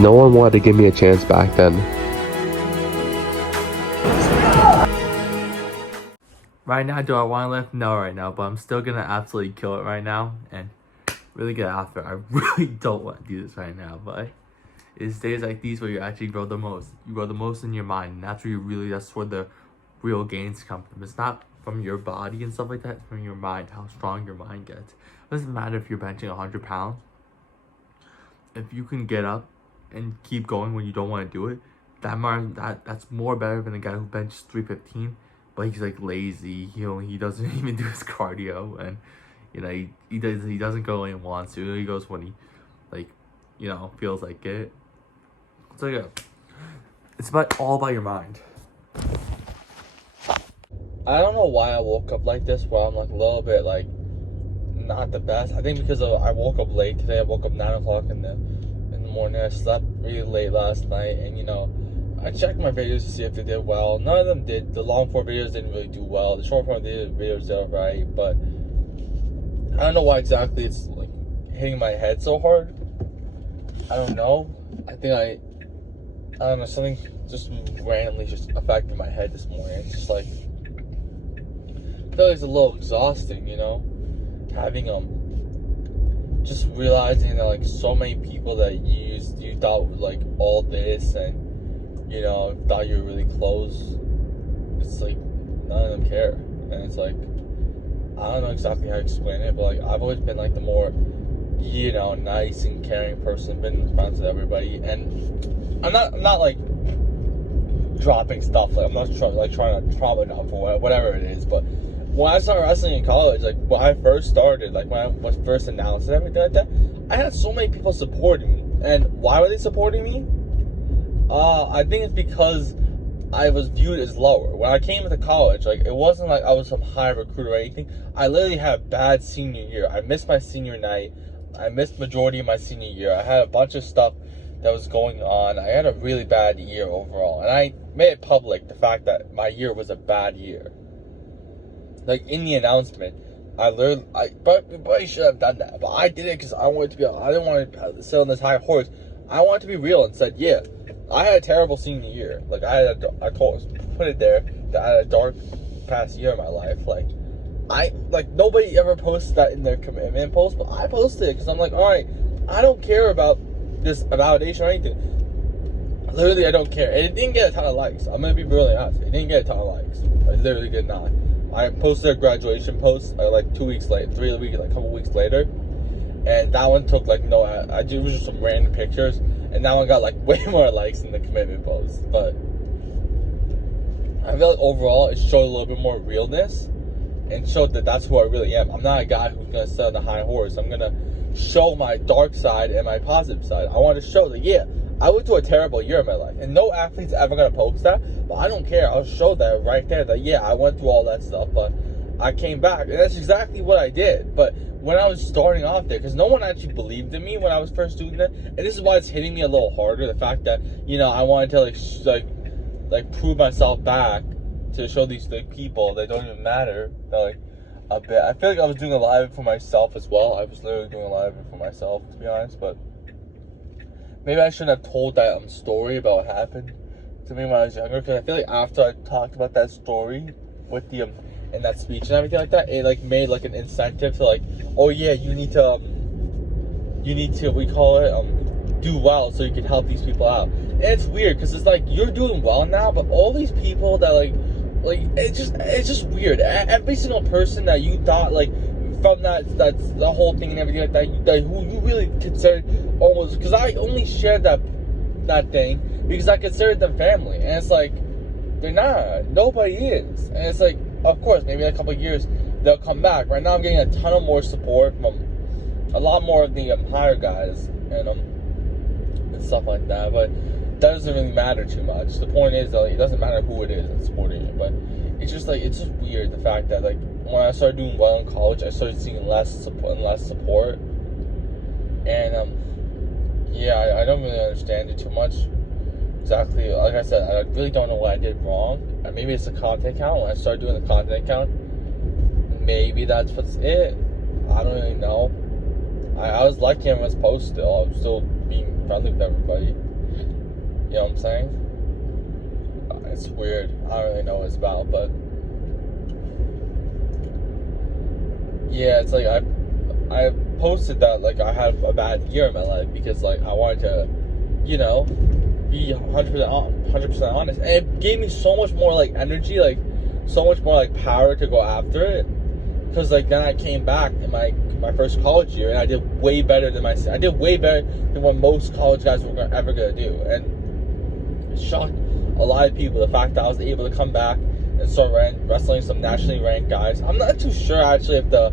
No one wanted to give me a chance back then. Right now, do I want to lift? No, right now, but I'm still gonna absolutely kill it right now and really get after it. I really don't want to do this right now, but it's days like these where you actually grow the most. You grow the most in your mind, and that's where the real gains come from. It's not from your body and stuff like that, it's from your mind, how strong your mind gets. It doesn't matter if you're benching 100 pounds. If you can get up and keep going when you don't want to do it, that's more better than the guy who benches 315, but he's like lazy. He doesn't even do his cardio, and he doesn't go when he wants to. He goes when he feels like it. So yeah, it's all about your mind. I don't know why I woke up like this, where I'm like a little bit like not the best. I think because I woke up late today. I woke up 9 o'clock in the morning. I slept really late last night, and I checked my videos to see if they did well. None of them did. The long form videos didn't really do well. The short form videos did alright, but I don't know why exactly it's like hitting my head so hard. I don't know. I don't know, something just randomly just affected my head this morning. It's just like, I feel like it's a little exhausting, having just realizing that like so many people that you thought was like all this, and thought you were really close, it's like none of them care. And it's like, I don't know exactly how to explain it, but like I've always been like the more nice and caring person, been friends with everybody, and I'm not like dropping stuff, like I'm not trying to trauma dump or whatever it is. But when I started wrestling in college, like when I first started, like when I was first announced and everything like that, I had so many people supporting me. And why were they supporting me? I think it's because I was viewed as lower. When I came into college, like it wasn't like I was some high recruit or anything. I literally had a bad senior year. I missed my senior night. I missed majority of my senior year. I had a bunch of stuff that was going on. I had a really bad year overall, and I made it public, the fact that my year was a bad year. Like in the announcement, I probably should have done that, but I did it because I wanted to be. I didn't want to sit on this high horse. I wanted to be real and said, yeah, I had a terrible senior year. Like put it there that I had a dark past year in my life. Like nobody ever posts that in their commitment post, but I posted it because I'm like, all right, I don't care about this validation or anything. Literally, I don't care. And it didn't get a ton of likes. I'm gonna be really honest. It didn't get a ton of likes. It literally did not. I posted a graduation post like 2 weeks later, like a couple weeks later, and that one took like it was just some random pictures, and that one got like way more likes than the commitment post. But I feel like overall it showed a little bit more realness and showed that that's who I really am. I'm not a guy who's gonna sit on the high horse. I'm gonna show my dark side and my positive side. I want to show that, yeah, I went through a terrible year in my life, and no athlete's ever gonna post that, but I don't care. I'll show that right there, that yeah, I went through all that stuff, but I came back, and that's exactly what I did. But when I was starting off there, because no one actually believed in me when I was first doing that, and this is why it's hitting me a little harder, the fact that I wanted to like prove myself back, to show these people that don't even matter, that a bit. I feel like I was doing a lot of it for myself as well. I was literally doing a lot of it for myself, to be honest. But maybe I shouldn't have told that story about what happened to me when I was younger, because I feel like after I talked about that story with the in that speech and everything like that, it like made like an incentive to like, oh yeah, you need to we call it do well so you can help these people out. And it's weird because it's like you're doing well now, but all these people that like it's just weird. Every single person that you thought like from that's the whole thing and everything like that, who you really considered almost, because I only shared that thing because I considered them family, and it's like they're not. Nobody is, and it's like, of course, maybe in a couple of years they'll come back. Right now, I'm getting a ton of more support from a lot more of the higher guys and stuff like that, but that doesn't really matter too much. The point is, though, it doesn't matter who it is that's supporting you, but it's just weird, the fact that like when I started doing well in college, I started seeing less support, and yeah, I don't really understand it too much. Exactly, like I said, I really don't know what I did wrong. Maybe it's the content count. When I started doing the content count, maybe that's what's it. I don't really know. I was liking everyone's post still. I'm still being friendly with everybody. You know what I'm saying? It's weird. I don't really know what it's about, but yeah, it's like I posted that like I had a bad year in my life because like I wanted to, you know, be 100% honest, and it gave me so much more like energy, like so much more like power to go after it. Because like then I came back in my first college year and I did way better than what most college guys were ever gonna do, and it shocked a lot of people the fact that I was able to come back and start wrestling some nationally ranked guys. I'm not too sure actually if the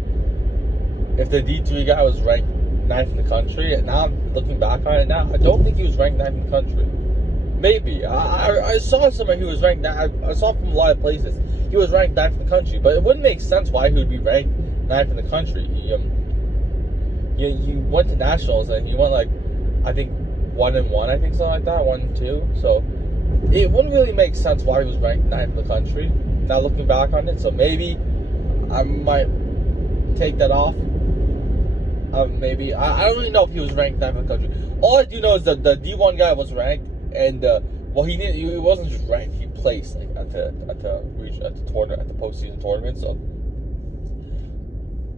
D3 guy was ranked 9th in the country. And now I'm looking back on it now, I don't think he was ranked 9th in the country. Maybe I saw somebody who was ranked. I saw from a lot of places he was ranked 9th in the country, but it wouldn't make sense why he would be ranked 9th in the country. He went to nationals and he went like I think 1-1, I think something like that, 1-2. So it wouldn't really make sense why he was ranked 9th in the country. Now looking back on it, so maybe I might take that off. Maybe I don't really know if he was ranked 9th in the country. All I do know is that the D1 guy was ranked, and he wasn't just ranked. He placed like at the tournament, at the postseason tournament. So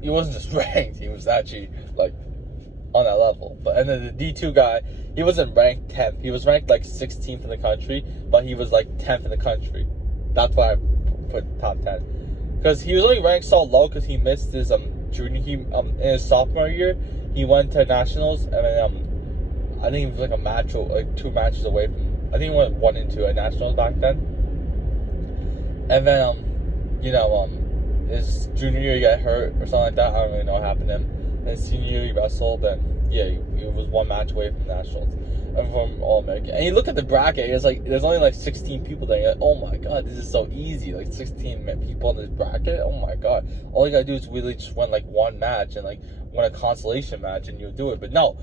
he wasn't just ranked. He was actually like on that level. But and then the D2 guy, he wasn't ranked 10th. He was ranked like 16th in the country, but he was like 10th in the country. That's why I put top 10, because he was only ranked so low because he missed his in his sophomore year. He went to nationals, and then I think it was like a match, like 2 matches away from. I think he went 1 and 2 at nationals back then. And then his junior year he got hurt or something like that. I don't really know what happened to him. And his senior year he wrestled, and yeah, he was 1 match away from nationals and from All-American. And you look at the bracket, it's like there's only like 16 people there. You're like, oh my god, this is so easy. Like 16 people in this bracket. Oh my god, all you gotta do is really just win like 1 match and like win a consolation match, and you'll do it. But no,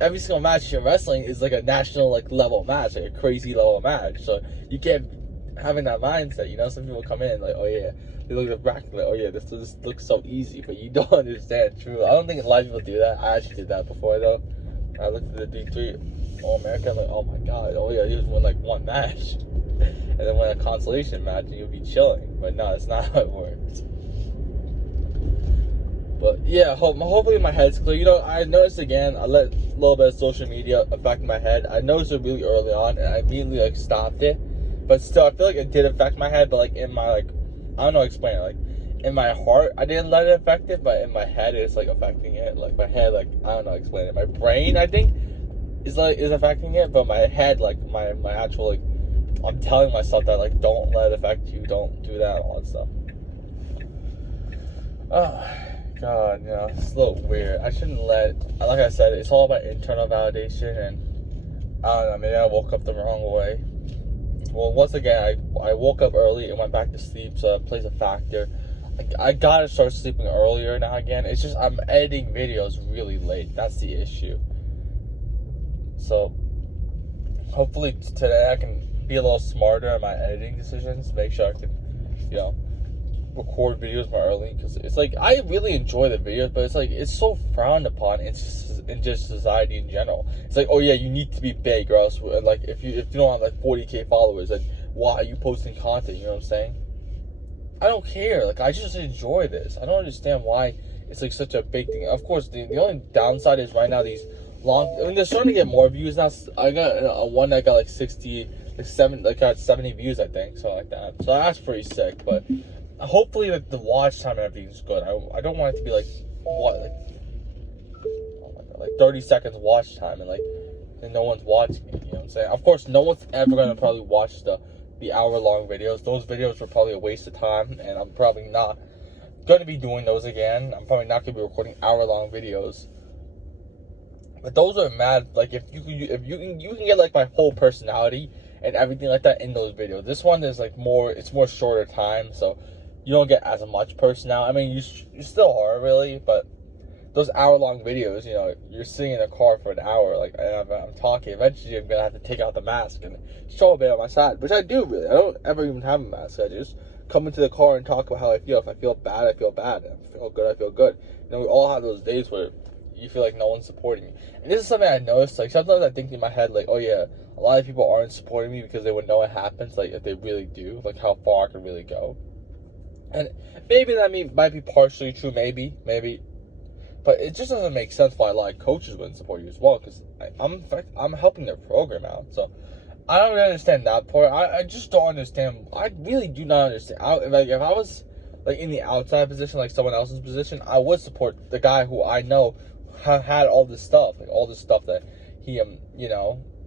every single match in wrestling is like a national like level match, like a crazy level match. So you can't having that mindset. You know, some people come in like, oh yeah. They look at the bracket like, oh yeah, this looks so easy, but you don't understand. True, I don't think a lot of people do that. I actually did that before though. I looked at the D3 All-American, like, oh my god, oh yeah, he just won like 1 match, and then win a consolation match, and you'll be chilling. But no, that's not how it works. But yeah, hopefully my head's clear. You know, I noticed again, I let a little bit of social media affect my head. I noticed it really early on, and I immediately like stopped it. But still, I feel like it did affect my head. But like in my like, I don't know how to explain it. Like in my heart, I didn't let it affect it, but in my head, it's like affecting it. Like my head, like I don't know how to explain it. My brain, I think, is affecting it, but my head, like my actual like, I'm telling myself that like don't let it affect you, don't do that, all that stuff. Oh god, you know, it's a little weird. I shouldn't like I said, it's all about internal validation, and I don't know, maybe I woke up the wrong way. Well, once again, I woke up early and went back to sleep, so that plays a factor. I gotta start sleeping earlier now again. It's just I'm editing videos really late. That's the issue. So hopefully today I can be a little smarter in my editing decisions. Make sure I can, you know, record videos more early, because it's like I really enjoy the videos, but it's like it's so frowned upon in just society in general. It's like, oh yeah, you need to be big, or else like if you don't have like 40K followers, then why are you posting content? You know what I'm saying? I don't care. Like I just enjoy this. I don't understand why it's like such a big thing. Of course, the only downside is right now these long. I mean, they're starting to get more views now. I got one that got like 70 views, I think, something like that. So that's pretty sick. But hopefully, like the watch time and everything is good. I don't want it to be like what, like, oh my god, like 30 seconds watch time and no one's watching it. You know what I'm saying? Of course, no one's ever gonna probably watch the hour-long videos. Those videos were probably a waste of time, and I'm probably not gonna be doing those again. I'm probably not gonna be recording hour-long videos. But those are mad. Like if you can get like my whole personality and everything like that in those videos. This one is like it's more shorter time, so you don't get as much personality. I mean, you still are really, but those hour-long videos, you know, you're sitting in a car for an hour, like, and I'm talking. Eventually, I'm gonna have to take out the mask and show a bit on my side, which I do really. I don't ever even have a mask. I just come into the car and talk about how I feel. If I feel bad, I feel bad. If I feel good, I feel good. You know, we all have those days where you feel like no one's supporting me. And this is something I noticed. Like sometimes I think in my head, like, oh yeah, a lot of people aren't supporting me because they would know it happens. Like if they really do, like how far I can really go. And maybe that might be partially true. Maybe. But it just doesn't make sense why a lot of coaches wouldn't support you as well. Because I'm helping their program out. So I don't really understand that part. I just don't understand. I really do not understand. If I was like in the outside position, like someone else's position, I would support the guy who I know had all this stuff, like all this stuff that he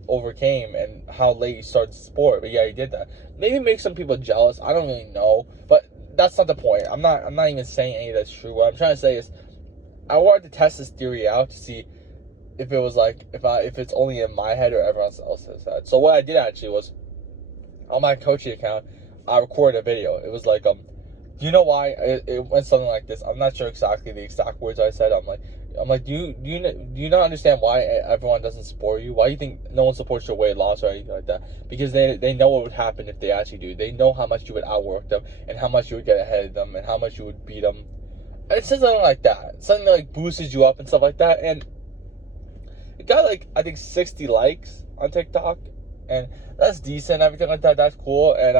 overcame, and how late he started the sport. But yeah, he did that. Maybe make some people jealous. I don't really know, but that's not the point. I'm not even saying any of that's true. What I'm trying to say is, I wanted to test this theory out to see if it was like if it's only in my head or everyone else's head. So what I did actually was, on my coaching account, I recorded a video. It was like, do you know why it went something like this? I'm not sure exactly the exact words I said. I'm like, do you not understand why everyone doesn't support you? Why do you think no one supports your weight loss or anything like that? Because they know what would happen if they actually do. They know how much you would outwork them, and how much you would get ahead of them, and how much you would beat them. It says something like that. Something that like boosts you up and stuff like that. And it got like, I think 60 likes on TikTok, and that's decent. Everything like that, that's cool. And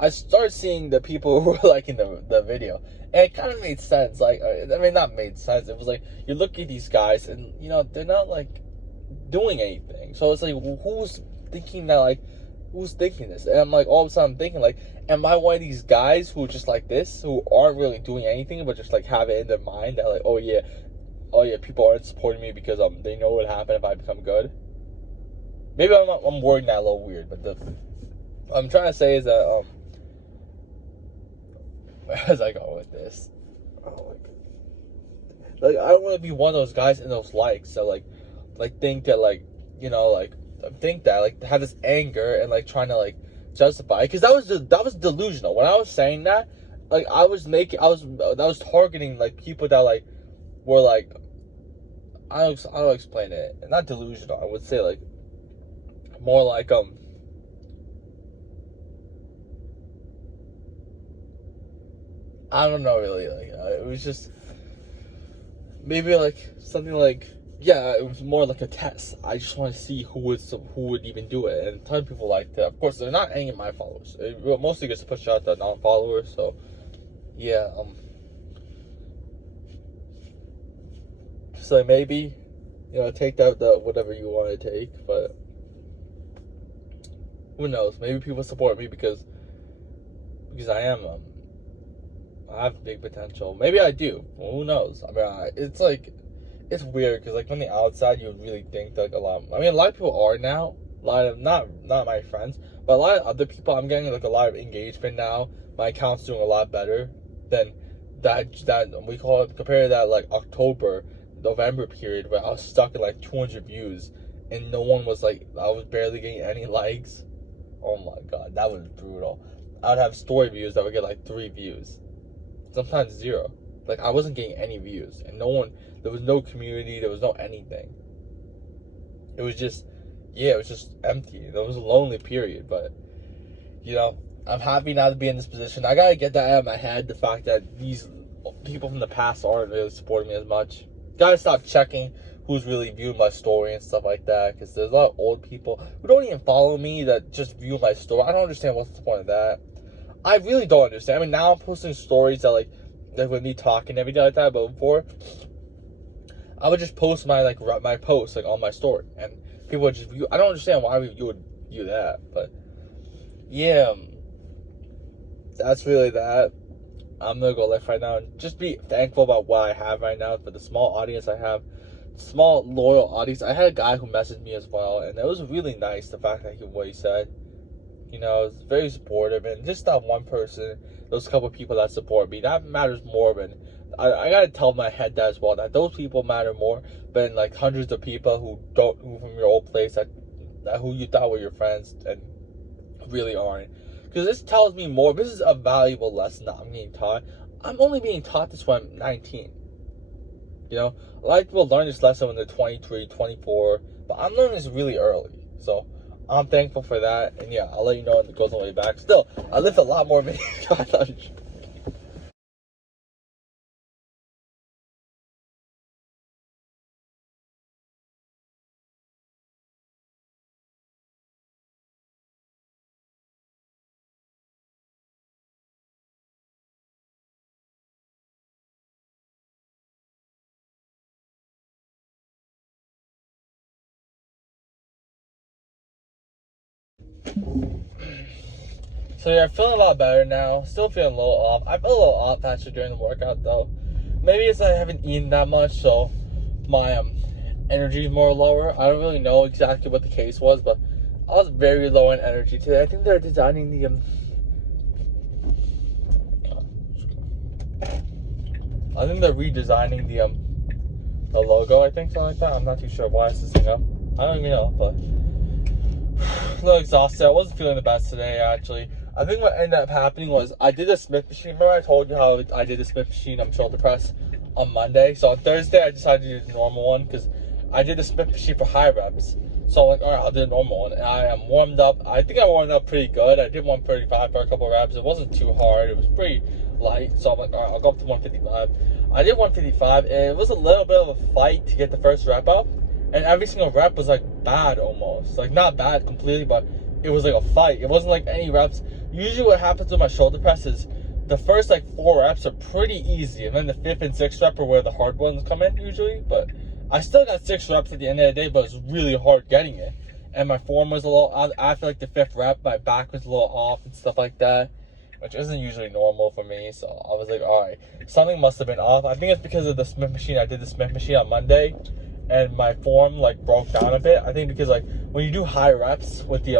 I started seeing the people who were liking the video, and it kind of made sense. Like, I mean, not made sense. It was like, you look at these guys, and they're not like doing anything. So it's like, who's thinking that? Like, who's thinking this? And I'm like, all of a sudden, I'm thinking like, am I one of these guys who are just like this, who aren't really doing anything, but just like have it in their mind that like, oh yeah, people aren't supporting me because they know what happened if I become good. Maybe I'm wording that a little weird, but what I'm trying to say is that as I go with this, oh my God, like I don't want to be one of those guys in those likes that like think that like think that like have this anger and like trying to like justify, because that was delusional. When I was saying that, like I was targeting like people that like were like, I don't explain it. Not delusional. I would say like more like I don't know really, like it was just maybe like something like, yeah, it was more like a test. I just want to see who would even do it, and a ton of people liked it. Of course, they're not any of my followers. It mostly gets pushed out to non-followers. So yeah, so maybe take the whatever you want to take, but who knows? Maybe people support me because I have big potential. Maybe I do. Well, who knows? I mean, it's like, it's weird because like from the outside you would really think that a lot of people are now. A lot of not my friends, but a lot of other people. I'm getting like a lot of engagement now. My account's doing a lot better than that we call it, compared to that like October, November period where I was stuck at like 200 views and no one was like, I was barely getting any likes. Oh my God, that was brutal. I would have story views that would get like 3 views, sometimes 0. Like I wasn't getting any views, and there was no community, there was no anything. It was just empty. There was a lonely period, but I'm happy now to be in this position. I gotta get that out of my head, the fact that these people from the past aren't really supporting me as much. Gotta stop checking who's really viewing my story and stuff like that, because there's a lot of old people who don't even follow me that just view my story. I don't understand what's the point of that. I really don't understand. I mean, now I'm posting stories that like with me talking and everything like that, but before I would just post my posts like on my story, and people would just view. I don't understand why you would view that, but yeah, that's really that. I'm gonna go live right now and just be thankful about what I have right now, for the small audience I have, small loyal audience. I had a guy who messaged me as well, and it was really nice, the fact that what he said. It's very supportive, and just that one person, those couple people that support me, that matters more than I gotta tell my head that as well, that those people matter more than like hundreds of people who from your old place that who you thought were your friends and really aren't. Because this tells me more. This is a valuable lesson that I'm being taught. I'm only being taught this when I'm 19. A lot of people learn this lesson when they're 23, 24, but I'm learning this really early. So I'm thankful for that, and yeah, I'll let you know when it goes on the way back. Still, I lift a lot more videos. I thought So yeah, feeling a lot better now. Still feeling a little off. I felt a little off actually during the workout though. Maybe it's I haven't eaten that much, so my energy is more lower. I don't really know exactly what the case was, but I was very low in energy today. I think they're designing the I think they're redesigning the logo. I think something like that. I'm not too sure why it's this thing up. I don't even know, but a little exhausted. I wasn't feeling the best today actually. I think what ended up happening was I did a Smith machine. Remember I told you how I did a Smith machine shoulder press on Monday? So on Thursday I decided to do the normal one because I did the Smith machine for high reps. So I'm like, all right, I'll do the normal one. And I am warmed up. I think I warmed up pretty good. I did 135 for a couple reps. It wasn't too hard. It was pretty light. So I'm like, all right, I'll go up to 155. I did 155 and it was a little bit of a fight to get the first rep up. And every single rep was like bad almost. Like not bad completely, but it was like a fight. It wasn't like any reps. Usually what happens with my shoulder press is the first like 4 reps are pretty easy. And then the 5th and 6th rep are where the hard ones come in usually. But I still got 6 reps at the end of the day, but it was really hard getting it. And my form was a little, I feel like the 5th rep, my back was a little off and stuff like that, which isn't usually normal for me. So I was like, all right, something must have been off. I think it's because of the Smith machine. I did the Smith machine on Monday and my form like broke down a bit. I think because like when you do high reps with the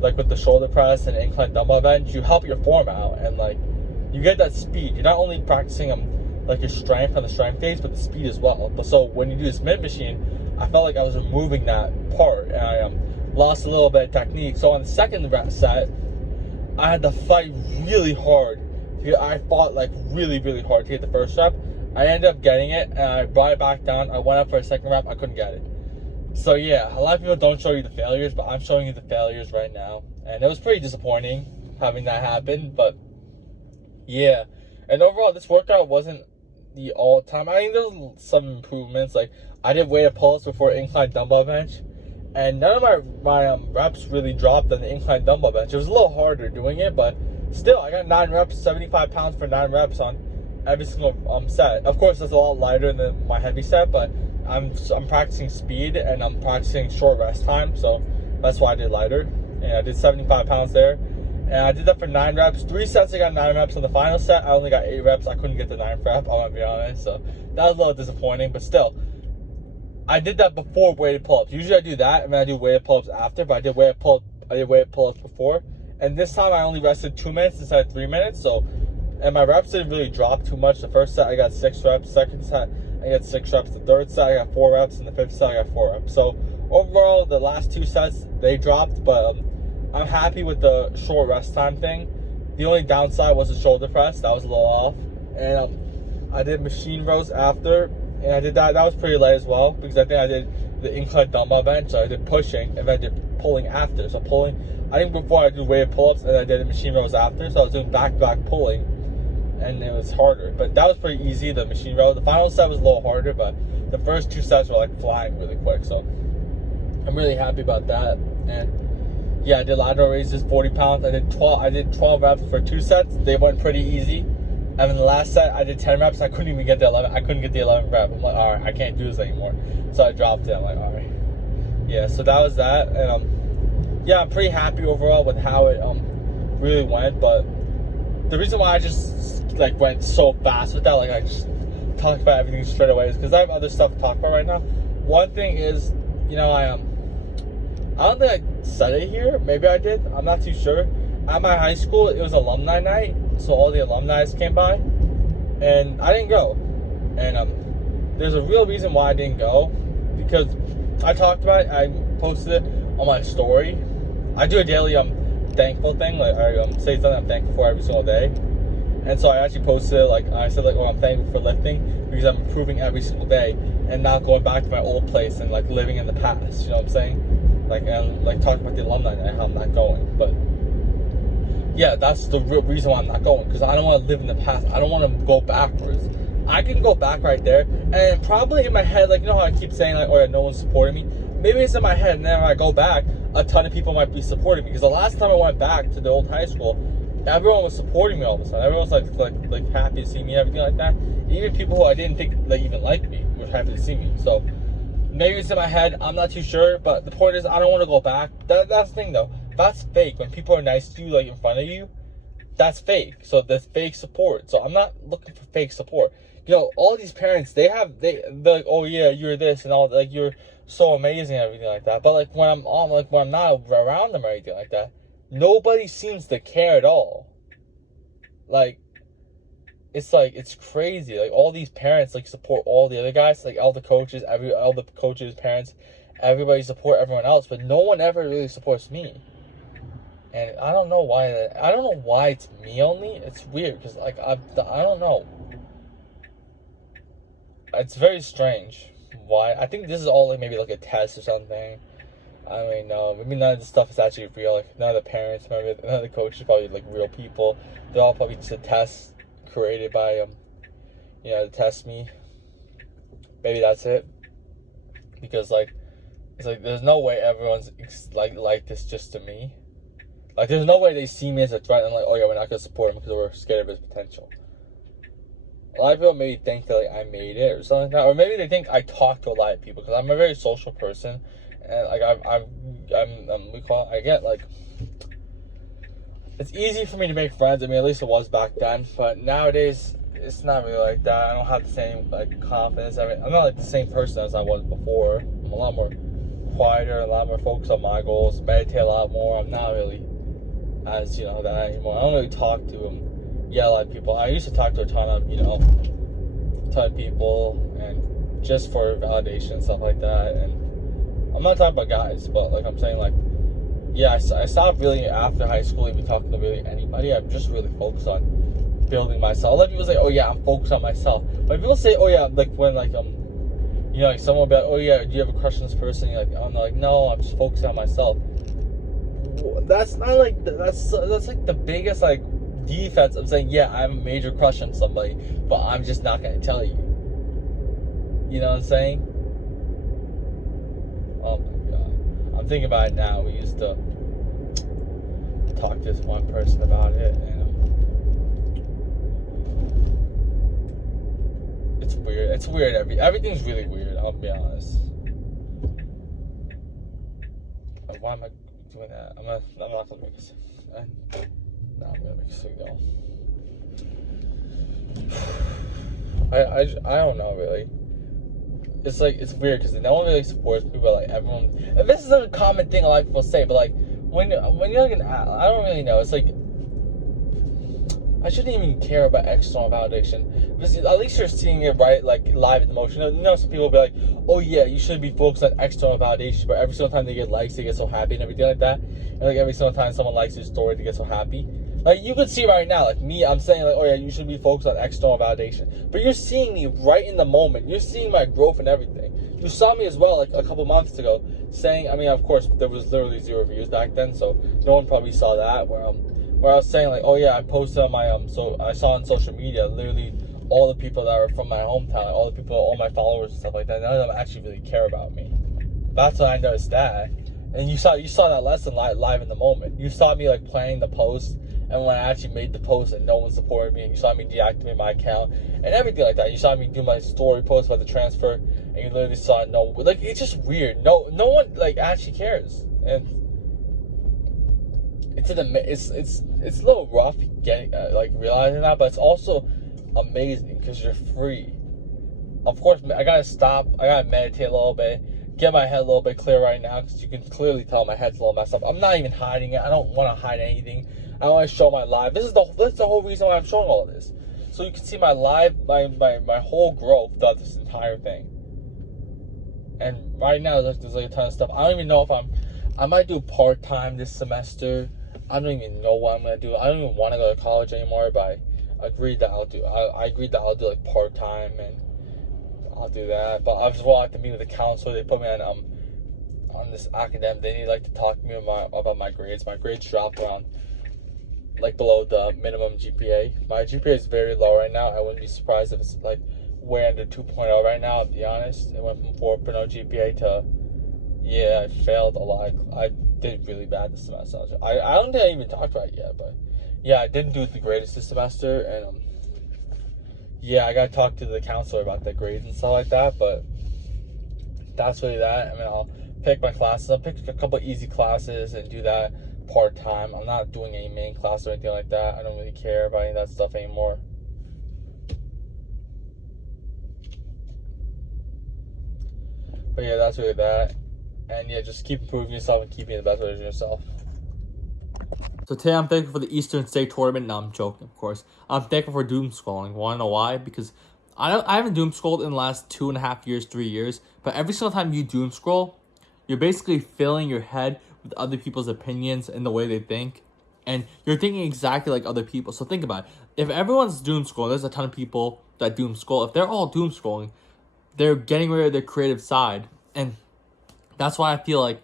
like with the shoulder press and incline dumbbell bench, you help your form out and like you get that speed. You're not only practicing like your strength on the strength days, but the speed as well. But so when you do this mid machine, I felt like I was removing that part and I lost a little bit of technique. So on the second rep set, I had to fight really hard. I fought like really hard to get the first rep. I ended up getting it and I brought it back down. I went up for a second rep, I couldn't get it. So yeah, a lot of people don't show you the failures, but I'm showing you the failures right now. And it was pretty disappointing having that happen, but yeah. And overall, this workout wasn't the all-time. I think there was some improvements. Like I did weighted pull-ups before incline dumbbell bench, and none of my reps really dropped on the incline dumbbell bench. It was a little harder doing it, but still, I got 9 reps, 75 pounds for 9 reps on every single set. Of course, it's a lot lighter than my heavy set, but I'm practicing speed and I'm practicing short rest time, so that's why I did lighter. And I did 75 pounds there, and I did that for 9 reps. 3 sets I got 9 reps. On the final set I only got 8 reps. I couldn't get the 9th rep, I'm gonna be honest, so that was a little disappointing, but still, I did that before weighted pull-ups. Usually I do that and then I do weighted pull-ups after, but I did weighted pull-ups before, and this time I only rested 2 minutes instead of 3 minutes. So, and my reps didn't really drop too much. The first set I got 6 reps, second set I got 6 reps, the third set I got 4 reps, and the 5th set I got 4 reps. So overall, the last 2 sets they dropped, but I'm happy with the short rest time thing. The only downside was the shoulder press. That was a little off. And I did machine rows after, and I did that. That was pretty light as well, because I think I did the incline dumbbell bench. So I did pushing, and then I did pulling after. So pulling, I think before I did weighted pull-ups, and I did the machine rows after. So I was doing back-to-back pulling, and it was harder. But that was pretty easy, the machine row. The final set was a little harder, but the first 2 sets were like flying really quick. So I'm really happy about that. And yeah, I did lateral raises, 40 pounds. I did 12 reps for 2 sets. They went pretty easy. And then the last set, I did 10 reps. I couldn't even get the 11. I couldn't get the 11th rep. I'm like, all right, I can't do this anymore. So I dropped it. I'm like, all right. Yeah, so that was that. And yeah, I'm pretty happy overall with how it really went. But the reason why I just like went so fast with that, like I just talked about everything straight away, is because I have other stuff to talk about right now. One thing is, you know, I don't think I said it here. Maybe I did. I'm not too sure. At my high school, it was alumni night, so all the alumni came by, and I didn't go. And there's a real reason why I didn't go, because I talked about it. I posted it on my story. I do a daily thankful thing. Like I say something I'm thankful for every single day. And so I actually posted it, like I said, like, oh, I'm thankful for lifting because I'm improving every single day and not going back to my old place and like living in the past. You know what I'm saying? Like, and like talking about the alumni night, how I'm not going. But yeah, that's the real reason why I'm not going, because I don't want to live in the past. I don't want to go backwards. I can go back right there, and probably in my head, like, you know how I keep saying, like, oh yeah, no one's supporting me? Maybe it's in my head, and then when I go back, a ton of people might be supporting me. Because the last time I went back to the old high school, everyone was supporting me all of a sudden. Everyone was like happy to see me and everything like that. Even people who I didn't think like even liked me were happy to see me. So maybe it's in my head, I'm not too sure, but the point is I don't want to go back. That's the thing though. that's fake. When people are nice to you, like in front of you, that's fake. So that's fake support. So I'm not looking for fake support. You know, all these parents, they're like, oh yeah, you're this and all, like you're so amazing and everything like that. But like when I'm not around them or anything like that, nobody seems to care at all. Like it's crazy. Like all these parents like support all the other guys, like all the coaches, all the coaches, parents, everybody support everyone else, but no one ever really supports me. And I don't know why. I don't know why it's me only. It's weird because like I don't know. It's very strange. Why? I think this is all like maybe like a test or something. I don't really know. Maybe none of this stuff is actually real. Like none of the parents, none of the coaches, probably like real people. They're all probably just a test created by to test me. Maybe that's it. Because like it's like there's no way everyone's like this just to me. Like there's no way they see me as a threat and like, oh yeah, we're not gonna support him because we're scared of his potential. A lot of people maybe think that like I made it or something like that, or maybe they think I talk to a lot of people because I'm a very social person, and like I get like it's easy for me to make friends. I mean, at least it was back then, but nowadays it's not really like that. I don't have the same like confidence. I mean, I'm not like the same person as I was before. I'm a lot more quieter, a lot more focused on my goals, meditate a lot more. I'm not really as that anymore. I don't really talk to yell at people. I used to talk to a ton of people and just for validation and stuff like that. And I'm not talking about guys, but like I'm saying, like I stopped really after high school even talking to really anybody. I'm just really focused on building myself. A lot of people say, oh yeah, I'm focused on myself. When people say, oh yeah, like when like like someone will be like, oh yeah, do you have a crush on this person? You're like, I'm like, no, I'm just focused on myself. That's not like that's like the biggest like defense of saying, yeah, I have a major crush on somebody, but I'm just not gonna tell you. You know what I'm saying? Oh my god, I'm thinking about it now. We used to talk to this one person about it, and it's weird. It's weird. Everything's really weird. I'll be honest. Why am I doing that? I'm not gonna make this. No, I'm gonna make a signal. I don't know really. It's like it's weird because no one really supports people. Like everyone, and this is a common thing a lot of people say. But like when you're like I don't really know. It's like I shouldn't even care about external validation because at least you're seeing it right, like live in the motion. Some people will be like, "Oh yeah, you should be focused on external validation," but every single time they get likes, they get so happy and everything like that. And like every single time someone likes your story, they get so happy. Like you can see right now, like me, I'm saying like, "Oh yeah, you should be focused on external validation," but you're seeing me right in the moment. You're seeing my growth and everything. You saw me as well, like a couple months ago, saying. I mean, of course, there was literally 0 views back then, so no one probably saw that. Where I was saying like, oh yeah, I posted on my so I saw on social media literally all the people that are from my hometown, all the people, all my followers and stuff like that. None of them actually really care about me. That's when I noticed that. And you saw that lesson live in the moment. You saw me like planning the post, and when I actually made the post and no one supported me, and you saw me deactivate my account and everything like that. You saw me do my story post about the transfer, and you literally saw like it's just weird. No one like actually cares. And it's a little rough getting like realizing that, but it's also amazing because you're free. Of course, I gotta meditate a little bit, get my head a little bit clear right now because you can clearly tell my head's a little messed up. I'm not even hiding it. I don't want to hide anything. I want to show my live. This is the whole reason why I'm showing all this, so you can see my live, my whole growth throughout this entire thing. And right now there's like a ton of stuff. I don't even know if I might do part-time this semester. I don't even know what I'm gonna do. I don't even want to go to college anymore, but I agreed that I'll do like part-time, and I'll do that. But I just want to meet with the counselor. They put me on this academic. They need like to talk to me about my grades. My grades dropped around like below the minimum GPA. My GPA is very low right now. I wouldn't be surprised if it's like way under 2.0 right now. I'll be honest. It went from 4.0 GPA to I failed a lot. I did really bad this semester. I don't think I even talked about it yet, but yeah, I didn't do the greatest this semester, and I gotta talk to the counselor about the grades and stuff like that. But that's really that. I mean, I'll pick my classes. I'll pick a couple easy classes and do that. part-time. I'm not doing any main class or anything like that. I don't really care about any of that stuff anymore. But yeah, that's really that. And yeah, just keep improving yourself and keep being the best version of yourself. So today I'm thankful for the Eastern State Tournament. No, I'm joking, of course. I'm thankful for doom scrolling. Want to know why? Because I haven't doom scrolled in the last 2.5 years, 3 years. But every single time you doom scroll, you're basically filling your head with other people's opinions and the way they think. And you're thinking exactly like other people. So think about it. If everyone's doom scrolling, there's a ton of people that doom scroll. If they're all doom scrolling, they're getting rid of their creative side. And that's why I feel like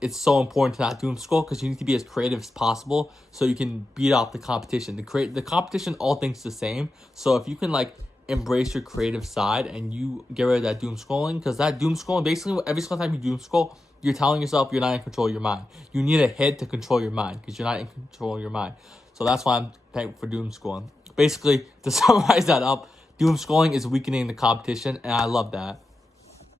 it's so important to not doom scroll, because you need to be as creative as possible so you can beat out the competition. The competition all thinks the same. So if you can like embrace your creative side and you get rid of that doom scrolling, because that doom scrolling, basically every single time you doom scroll, you're telling yourself you're not in control of your mind. You need a hit to control your mind because you're not in control of your mind. So that's why I'm thankful for doom scrolling. Basically, to summarize that up, doom scrolling is weakening the competition, and I love that.